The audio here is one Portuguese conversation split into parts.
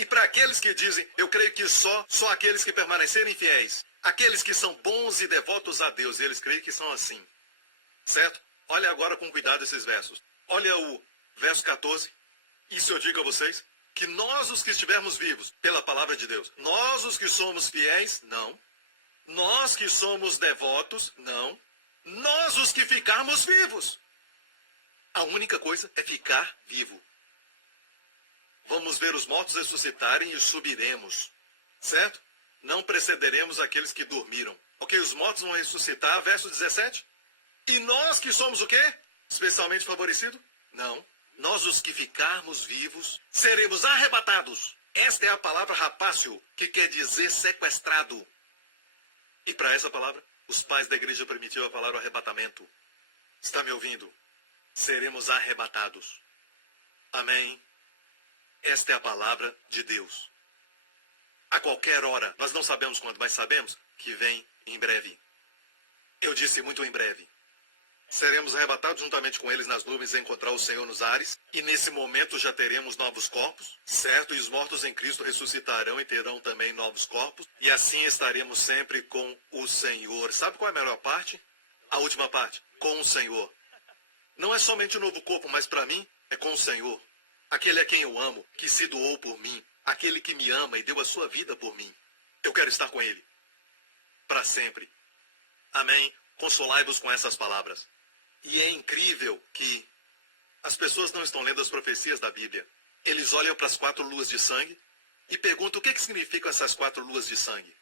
E para aqueles que dizem, eu creio que só aqueles que permanecerem fiéis, aqueles que são bons e devotos a Deus, eles creem que são assim. Certo? Olha agora com cuidado esses versos. Olha o verso 14. Isso eu digo a vocês, que nós os que estivermos vivos, pela palavra de Deus, nós os que somos fiéis, não. Nós que somos devotos, não. Nós os que ficarmos vivos. A única coisa é ficar vivo. Vamos ver os mortos ressuscitarem e subiremos. Certo? Não precederemos aqueles que dormiram. Ok, os mortos vão ressuscitar, verso 17. E nós que somos o quê? Especialmente favorecidos? Não. Nós os que ficarmos vivos, seremos arrebatados. Esta é a palavra rapácio, que quer dizer sequestrado. E para essa palavra, os pais da igreja primitiva a palavra arrebatamento. Está me ouvindo? Seremos arrebatados. Amém? Esta é a palavra de Deus. A qualquer hora, nós não sabemos quando, mas sabemos que vem em breve. Eu disse muito em breve. Seremos arrebatados juntamente com eles nas nuvens a encontrar o Senhor nos ares. E nesse momento já teremos novos corpos, certo? E os mortos em Cristo ressuscitarão e terão também novos corpos. E assim estaremos sempre com o Senhor. Sabe qual é a melhor parte? A última parte. Com o Senhor. Não é somente o novo corpo, mas para mim é com o Senhor. Aquele a quem eu amo, que se doou por mim. Aquele que me ama e deu a sua vida por mim. Eu quero estar com Ele. Para sempre. Amém? Consolai-vos com essas palavras. E é incrível que as pessoas não estão lendo as profecias da Bíblia. Eles olham para as 4 luas de sangue e perguntam o que significam essas 4 luas de sangue.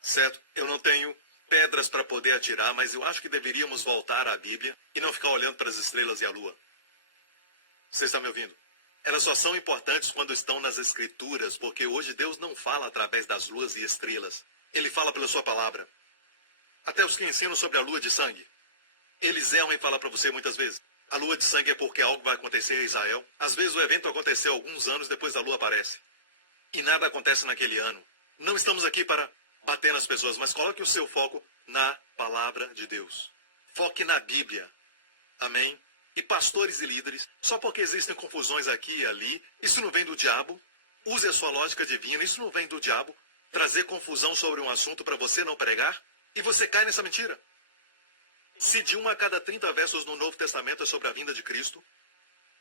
Certo? Eu não tenho pedras para poder atirar, mas eu acho que deveríamos voltar à Bíblia e não ficar olhando para as estrelas e a lua. Você está me ouvindo? Elas só são importantes quando estão nas Escrituras, porque hoje Deus não fala através das luas e estrelas. Ele fala pela sua palavra. Até os que ensinam sobre a lua de sangue. Eles erram em falar para você muitas vezes. A lua de sangue é porque algo vai acontecer em Israel. Às vezes o evento aconteceu alguns anos depois a lua aparece. E nada acontece naquele ano. Não estamos aqui para bater nas pessoas, mas coloque o seu foco na palavra de Deus. Foque na Bíblia. Amém? E pastores e líderes, só porque existem confusões aqui e ali, isso não vem do diabo. Use a sua lógica divina, isso não vem do diabo. Trazer confusão sobre um assunto para você não pregar. E você cai nessa mentira. Se de 1 a cada 30 versos no Novo Testamento é sobre a vinda de Cristo,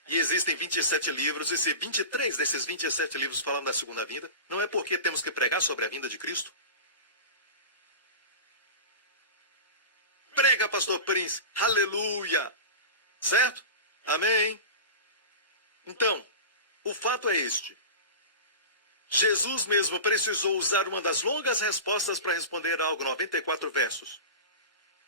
e existem 27 livros, e se 23 desses 27 livros falam da segunda vinda, não é porque temos que pregar sobre a vinda de Cristo? Prega, pastor Prince, aleluia! Certo? Amém? Então, o fato é este. Jesus mesmo precisou usar uma das longas respostas para responder algo, 94 versos.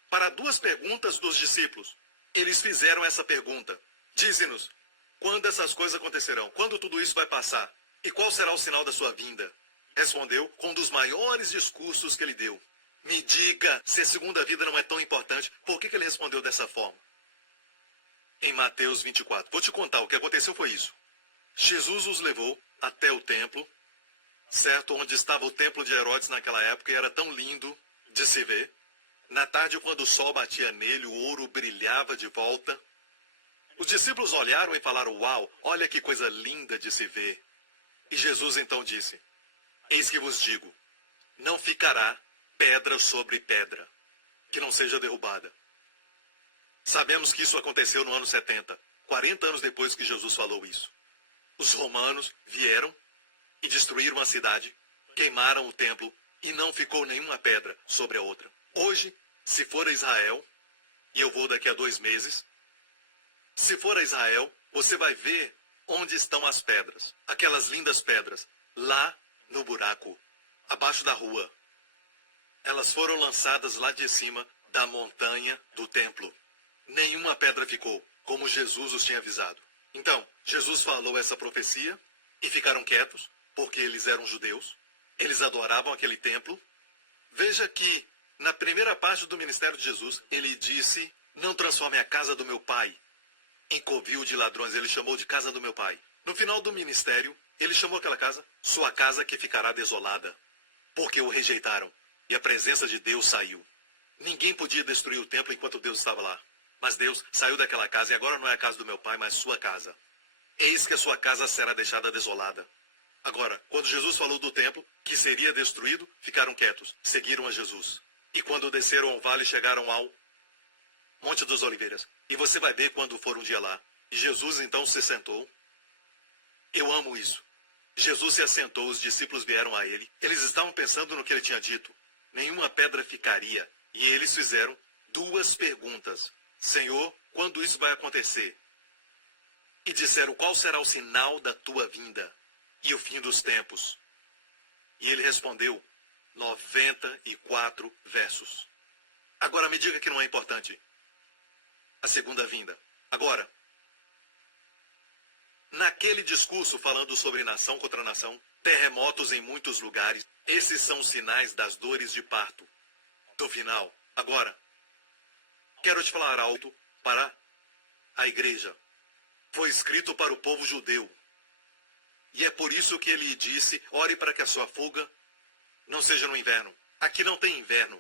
Para 2 perguntas dos discípulos. Eles fizeram essa pergunta. Dize-nos, quando essas coisas acontecerão? Quando tudo isso vai passar? E qual será o sinal da sua vinda? Respondeu com um dos maiores discursos que ele deu. Me diga, se a segunda vida não é tão importante, por que ele respondeu dessa forma? Em Mateus 24. Vou te contar, o que aconteceu foi isso. Jesus os levou até o templo, certo? Onde estava o templo de Herodes naquela época, e era tão lindo de se ver. Na tarde, quando o sol batia nele, o ouro brilhava de volta. Os discípulos olharam e falaram, uau, olha que coisa linda de se ver. E Jesus então disse, eis que vos digo, não ficará pedra sobre pedra, que não seja derrubada. Sabemos que isso aconteceu no ano 70, 40 anos depois que Jesus falou isso. Os romanos vieram e destruíram a cidade, queimaram o templo e não ficou nenhuma pedra sobre a outra. Hoje, se for a Israel, e eu vou daqui a 2 meses, se for a Israel, você vai ver onde estão as pedras. Aquelas lindas pedras, lá no buraco, abaixo da rua. Elas foram lançadas lá de cima da montanha do templo. Nenhuma pedra ficou, como Jesus os tinha avisado. Então, Jesus falou essa profecia e ficaram quietos, porque eles eram judeus. Eles adoravam aquele templo. Veja que, na primeira parte do ministério de Jesus, ele disse, não transforme a casa do meu pai em covil de ladrões. Ele chamou de casa do meu pai. No final do ministério, ele chamou aquela casa, sua casa que ficará desolada, porque o rejeitaram e a presença de Deus saiu. Ninguém podia destruir o templo enquanto Deus estava lá. Mas Deus saiu daquela casa e agora não é a casa do meu pai, mas sua casa. Eis que a sua casa será deixada desolada. Agora, quando Jesus falou do templo, que seria destruído, ficaram quietos, seguiram a Jesus. E quando desceram ao vale, chegaram ao Monte das Oliveiras. E você vai ver quando for um dia lá. E Jesus então se sentou. Eu amo isso. Jesus se assentou, os discípulos vieram a ele. Eles estavam pensando no que ele tinha dito. Nenhuma pedra ficaria. E eles fizeram duas perguntas. Senhor, quando isso vai acontecer? E disseram, qual será o sinal da tua vinda e o fim dos tempos? E ele respondeu, 94 versos. Agora me diga que não é importante. A segunda vinda. Agora, naquele discurso falando sobre nação contra nação, terremotos em muitos lugares, esses são os sinais das dores de parto. Do final. Agora, quero te falar alto para a igreja. Foi escrito para o povo judeu. E é por isso que ele disse, ore para que a sua fuga não seja no inverno. Aqui não tem inverno.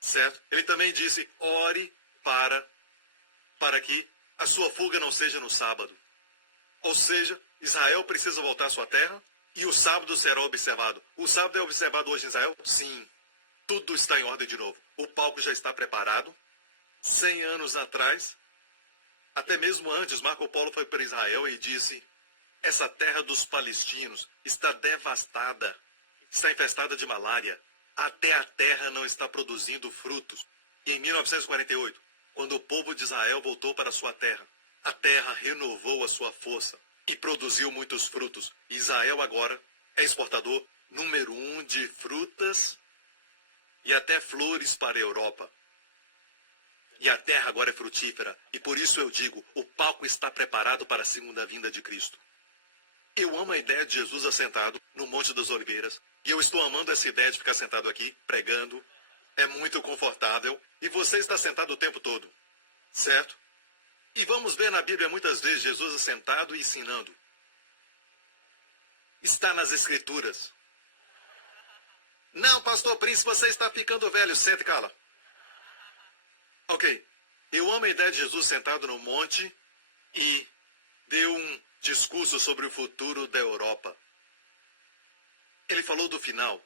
Certo? Ele também disse, ore para que a sua fuga não seja no sábado. Ou seja, Israel precisa voltar à sua terra e o sábado será observado. O sábado é observado hoje em Israel? Sim. Tudo está em ordem de novo. O palco já está preparado. 100 anos atrás, até mesmo antes, Marco Polo foi para Israel e disse, essa terra dos palestinos está devastada, está infestada de malária. Até a terra não está produzindo frutos. E em 1948, quando o povo de Israel voltou para sua terra, a terra renovou a sua força e produziu muitos frutos. Israel agora é exportador número 1 de frutas e até flores para a Europa. E a terra agora é frutífera. E por isso eu digo, o palco está preparado para a segunda vinda de Cristo. Eu amo a ideia de Jesus assentado no Monte das Oliveiras. E eu estou amando essa ideia de ficar sentado aqui, pregando. É muito confortável. E você está sentado o tempo todo. Certo? E vamos ver na Bíblia muitas vezes Jesus assentado e ensinando. Está nas Escrituras. Não, pastor Príncipe, você está ficando velho. Senta e cala. Ok. Eu amo a ideia de Jesus sentado no monte e deu um discurso sobre o futuro da Europa. Ele falou do final,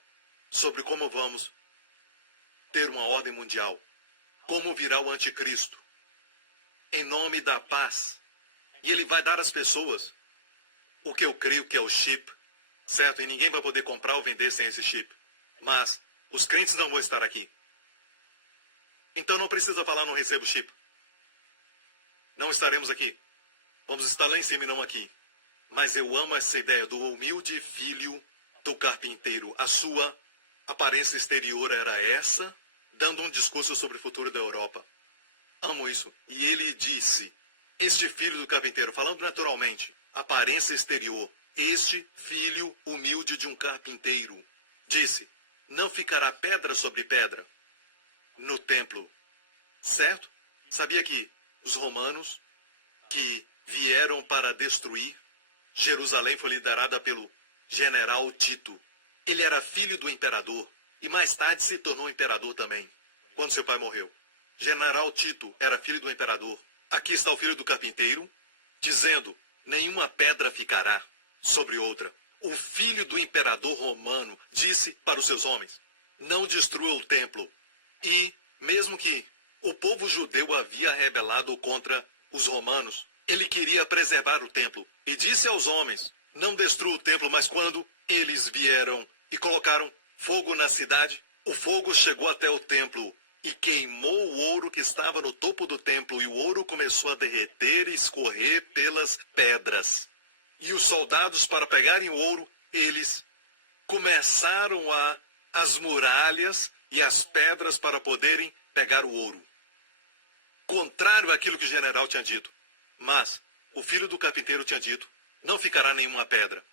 sobre como vamos ter uma ordem mundial, como virá o anticristo, em nome da paz. E ele vai dar às pessoas o que eu creio que é o chip, certo? E ninguém vai poder comprar ou vender sem esse chip. Mas os crentes não vão estar aqui. Então não precisa falar, não recebo chip. Não estaremos aqui. Vamos estar lá em cima e não aqui. Mas eu amo essa ideia do humilde filho do carpinteiro. A sua aparência exterior era essa, dando um discurso sobre o futuro da Europa. Amo isso. E ele disse, este filho do carpinteiro, falando naturalmente, aparência exterior, este filho humilde de um carpinteiro, disse, não ficará pedra sobre pedra no templo. Certo? Sabia que os romanos que vieram para destruir Jerusalém foi liderada pelo general Tito. Ele era filho do imperador e mais tarde se tornou imperador também, quando seu pai morreu. General Tito era filho do imperador. Aqui está o filho do carpinteiro, dizendo, nenhuma pedra ficará sobre outra. O filho do imperador romano disse para os seus homens, não destrua o templo. E, mesmo que o povo judeu havia rebelado contra os romanos, ele queria preservar o templo. E disse aos homens, não destrua o templo, mas quando eles vieram e colocaram fogo na cidade, o fogo chegou até o templo e queimou o ouro que estava no topo do templo, e o ouro começou a derreter e escorrer pelas pedras. E os soldados, para pegarem o ouro, eles começaram as muralhas e as pedras para poderem pegar o ouro. Contrário àquilo que o general tinha dito. Mas o filho do carpinteiro tinha dito, não ficará nenhuma pedra.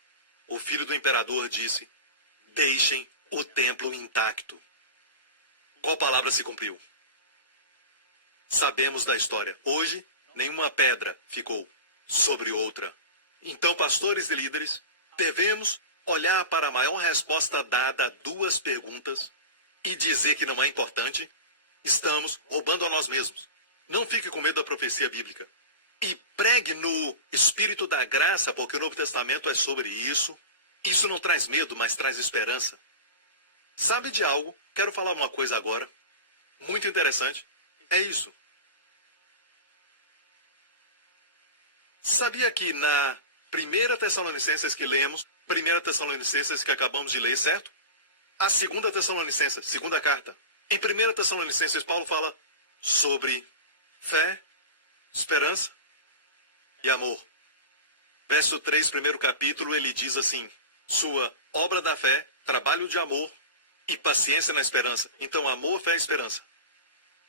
O filho do imperador disse, deixem o templo intacto. Qual palavra se cumpriu? Sabemos da história. Hoje, nenhuma pedra ficou sobre outra. Então, pastores e líderes, devemos olhar para a maior resposta dada a duas perguntas e dizer que não é importante. Estamos roubando a nós mesmos. Não fique com medo da profecia bíblica. E pregue no Espírito da Graça, porque o Novo Testamento é sobre isso. Isso não traz medo, mas traz esperança. Sabe de algo? Quero falar uma coisa agora, muito interessante. É isso. Sabia que na 1 Tessalonicenses que lemos, 1 Tessalonicenses que acabamos de ler, certo? A 2 Tessalonicenses, segunda carta. Em 1 Tessalonicenses, Paulo fala sobre fé, esperança e amor. Verso 3, primeiro capítulo, ele diz assim: sua obra da fé, trabalho de amor e paciência na esperança. Então, amor, fé e esperança.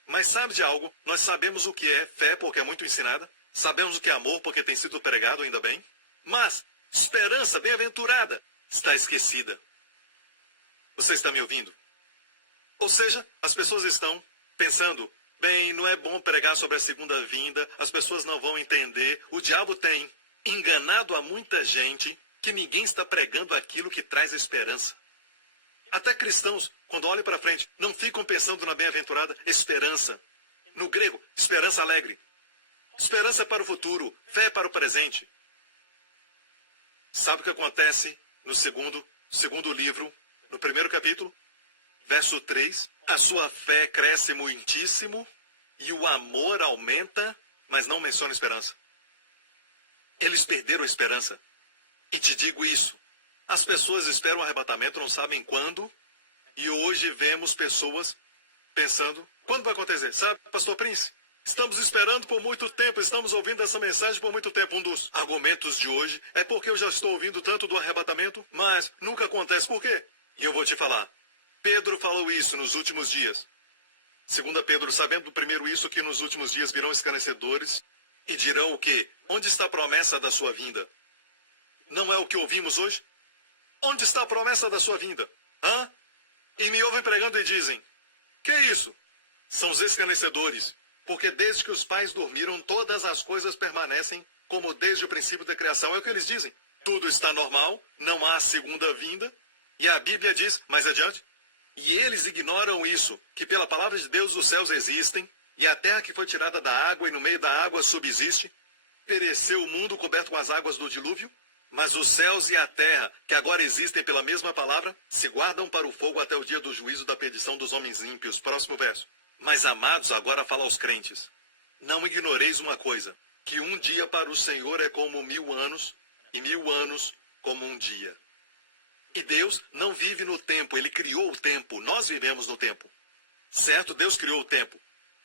Mas sabe de algo? Nós sabemos o que é fé porque é muito ensinada. Sabemos o que é amor porque tem sido pregado, ainda bem. Mas esperança bem-aventurada está esquecida. Você está me ouvindo? Ou seja, as pessoas estão pensando, bem, não é bom pregar sobre a segunda vinda, as pessoas não vão entender. O diabo tem enganado a muita gente que ninguém está pregando aquilo que traz esperança. Até cristãos, quando olham para frente, não ficam pensando na bem-aventurada esperança. No grego, esperança alegre. Esperança para o futuro, fé para o presente. Sabe o que acontece no segundo livro, no primeiro capítulo, verso 3? A sua fé cresce muitíssimo e o amor aumenta, mas não menciona esperança. Eles perderam a esperança. E te digo isso. As pessoas esperam o arrebatamento, não sabem quando. E hoje vemos pessoas pensando, quando vai acontecer? Sabe, Pastor Prince? Estamos esperando por muito tempo, estamos ouvindo essa mensagem por muito tempo. Um dos argumentos de hoje é porque eu já estou ouvindo tanto do arrebatamento, mas nunca acontece. Por quê? E eu vou te falar. Pedro falou isso nos últimos dias. 2 Pedro, sabendo primeiro isso, que nos últimos dias virão escarnecedores e dirão o quê? Onde está a promessa da sua vinda? Não é o que ouvimos hoje? Onde está a promessa da sua vinda? Hã? E me ouvem pregando e dizem, que é isso? São os escarnecedores, porque desde que os pais dormiram, todas as coisas permanecem como desde o princípio da criação. É o que eles dizem. Tudo está normal, não há segunda vinda. E a Bíblia diz, mais adiante, e eles ignoram isso, que pela palavra de Deus os céus existem, e a terra que foi tirada da água e no meio da água subsiste. Pereceu o mundo coberto com as águas do dilúvio, mas os céus e a terra, que agora existem pela mesma palavra, se guardam para o fogo até o dia do juízo da perdição dos homens ímpios. Próximo verso. Mas, amados, agora fala aos crentes, não ignoreis uma coisa, que um dia para o Senhor é como 1000 anos, e 1000 anos como um dia. E Deus não vive no tempo, Ele criou o tempo, nós vivemos no tempo. Certo? Deus criou o tempo.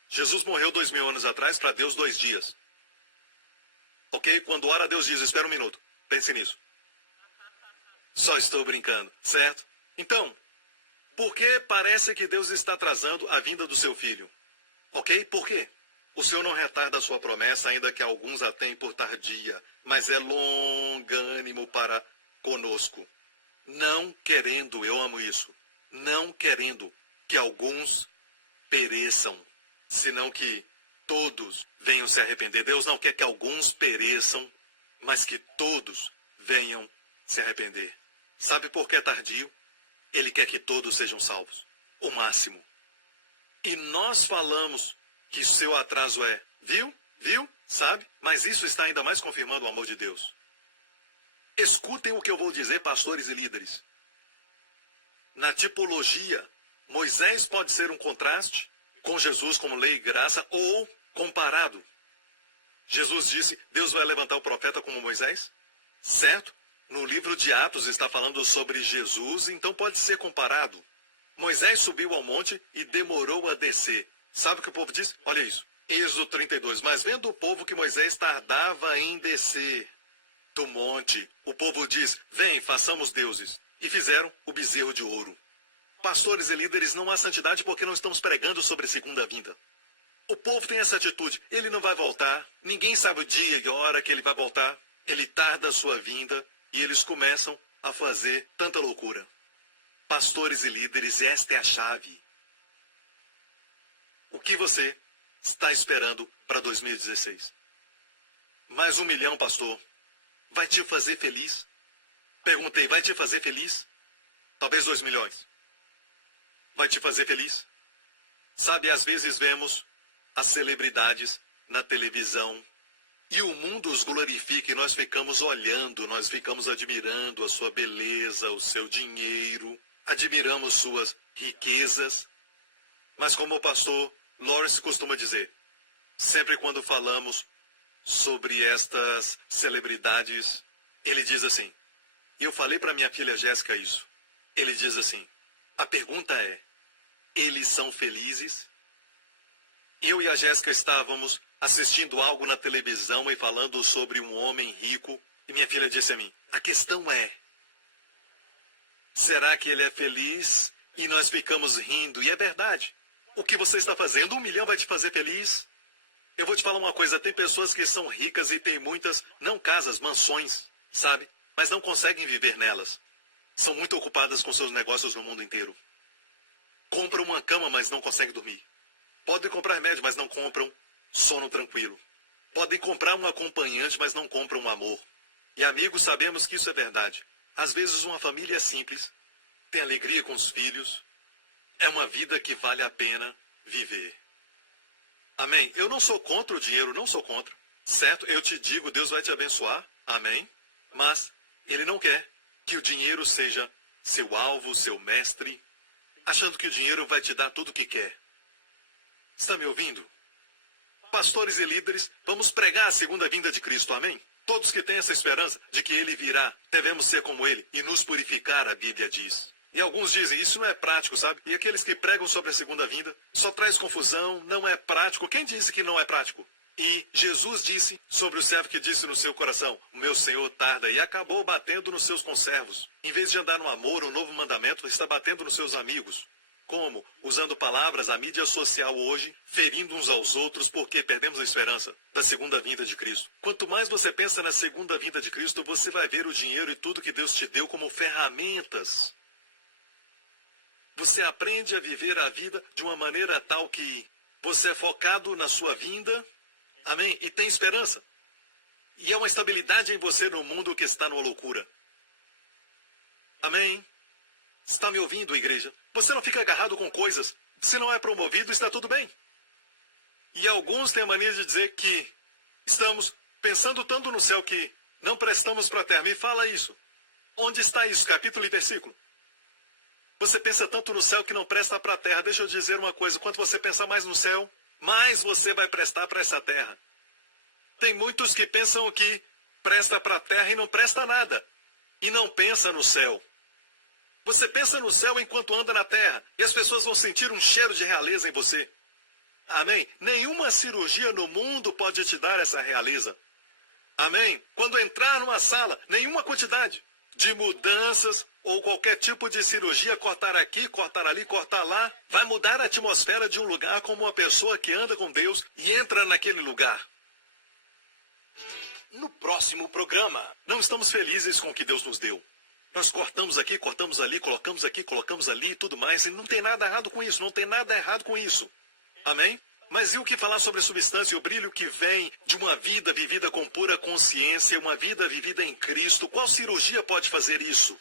Jesus morreu 2000 anos atrás, para Deus 2 dias. Ok? Quando ora, Deus diz, espera um minuto. Pense nisso. Só estou brincando, certo? Então, por que parece que Deus está atrasando a vinda do seu filho? Ok? Por quê? O Senhor não retarda a sua promessa, ainda que alguns a tenham por tardia, mas é longânimo para conosco. Não querendo, eu amo isso, não querendo que alguns pereçam, senão que todos venham se arrepender. Deus não quer que alguns pereçam, mas que todos venham se arrepender. Sabe por que é tardio? Ele quer que todos sejam salvos, o máximo. E nós falamos que seu atraso é, viu, sabe? Mas isso está ainda mais confirmando o amor de Deus. Escutem o que eu vou dizer, pastores e líderes. Na tipologia, Moisés pode ser um contraste com Jesus como lei e graça, ou comparado. Jesus disse, Deus vai levantar o profeta como Moisés, certo? No livro de Atos está falando sobre Jesus, então pode ser comparado. Moisés subiu ao monte e demorou a descer. Sabe o que o povo diz? Olha isso. Êxodo 32. Mas vendo o povo que Moisés tardava em descer do monte, o povo diz, vem, façamos deuses. E fizeram o bezerro de ouro. Pastores e líderes, não há santidade porque não estamos pregando sobre a segunda vinda. O povo tem essa atitude, ele não vai voltar, ninguém sabe o dia e a hora que ele vai voltar, ele tarda a sua vinda e eles começam a fazer tanta loucura. Pastores e líderes, esta é a chave. O que você está esperando para 2016? Mais 1 milhão, pastor. Vai te fazer feliz? Perguntei, vai te fazer feliz? Talvez 2 milhões. Vai te fazer feliz? Sabe, às vezes vemos as celebridades na televisão E o mundo os glorifica e nós ficamos olhando, nós ficamos admirando a sua beleza, o seu dinheiro, admiramos suas riquezas. Mas como o pastor Lawrence costuma dizer, sempre quando falamos sobre estas celebridades, ele diz assim, e eu falei para minha filha Jéssica isso, ele diz assim, a pergunta é, eles são felizes? Eu e a Jéssica estávamos assistindo algo na televisão e falando sobre um homem rico, e minha filha disse a mim, a questão é, será que ele é feliz? E nós ficamos rindo, e é verdade. O que você está fazendo, 1 milhão vai te fazer feliz? Eu vou te falar uma coisa, tem pessoas que são ricas e tem muitas, não casas, mansões, sabe? Mas não conseguem viver nelas. São muito ocupadas com seus negócios no mundo inteiro. Compram uma cama, mas não conseguem dormir. Podem comprar remédio, mas não compram sono tranquilo. Podem comprar um acompanhante, mas não compram um amor. E amigos, sabemos que isso é verdade. Às vezes uma família é simples, tem alegria com os filhos. É uma vida que vale a pena viver. Amém? Eu não sou contra o dinheiro, não sou contra. Certo? Eu te digo, Deus vai te abençoar. Amém? Mas Ele não quer que o dinheiro seja seu alvo, seu mestre, achando que o dinheiro vai te dar tudo o que quer. Está me ouvindo? Pastores e líderes, vamos pregar a segunda vinda de Cristo, amém? Todos que têm essa esperança de que Ele virá, devemos ser como Ele e nos purificar, a Bíblia diz. E alguns dizem, isso não é prático, sabe? E aqueles que pregam sobre a segunda vinda, só traz confusão, não é prático. Quem disse que não é prático? E Jesus disse sobre o servo que disse no seu coração, o meu Senhor tarda, e acabou batendo nos seus conservos. Em vez de andar no amor, o novo mandamento, está batendo nos seus amigos. Como? Usando palavras, a mídia social hoje, ferindo uns aos outros porque perdemos a esperança da segunda vinda de Cristo. Quanto mais você pensa na segunda vinda de Cristo, você vai ver o dinheiro e tudo que Deus te deu como ferramentas. Você aprende a viver a vida de uma maneira tal que você é focado na sua vinda, amém? E tem esperança. E há uma estabilidade em você no mundo que está numa loucura. Amém? Está me ouvindo, igreja? Você não fica agarrado com coisas. Se não é promovido, está tudo bem. E alguns têm a mania de dizer que estamos pensando tanto no céu que não prestamos para a terra. Me fala isso. Onde está isso? Capítulo e versículo. Você pensa tanto no céu que não presta para a terra. Deixa eu dizer uma coisa. Quanto você pensa mais no céu, mais você vai prestar para essa terra. Tem muitos que pensam que presta para a terra e não presta nada. E não pensa no céu. Você pensa no céu enquanto anda na terra, e as pessoas vão sentir um cheiro de realeza em você. Amém? Nenhuma cirurgia no mundo pode te dar essa realeza. Amém? Quando entrar numa sala, nenhuma quantidade de mudanças ou qualquer tipo de cirurgia, cortar aqui, cortar ali, cortar lá, vai mudar a atmosfera de um lugar como uma pessoa que anda com Deus e entra naquele lugar. No próximo programa, não estamos felizes com o que Deus nos deu. Nós cortamos aqui, cortamos ali, colocamos ali e tudo mais. E não tem nada errado com isso, não tem nada errado com isso. Amém? Mas e o que falar sobre a substância e o brilho que vem de uma vida vivida com pura consciência, uma vida vivida em Cristo? Qual cirurgia pode fazer isso?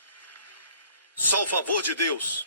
Só o favor de Deus.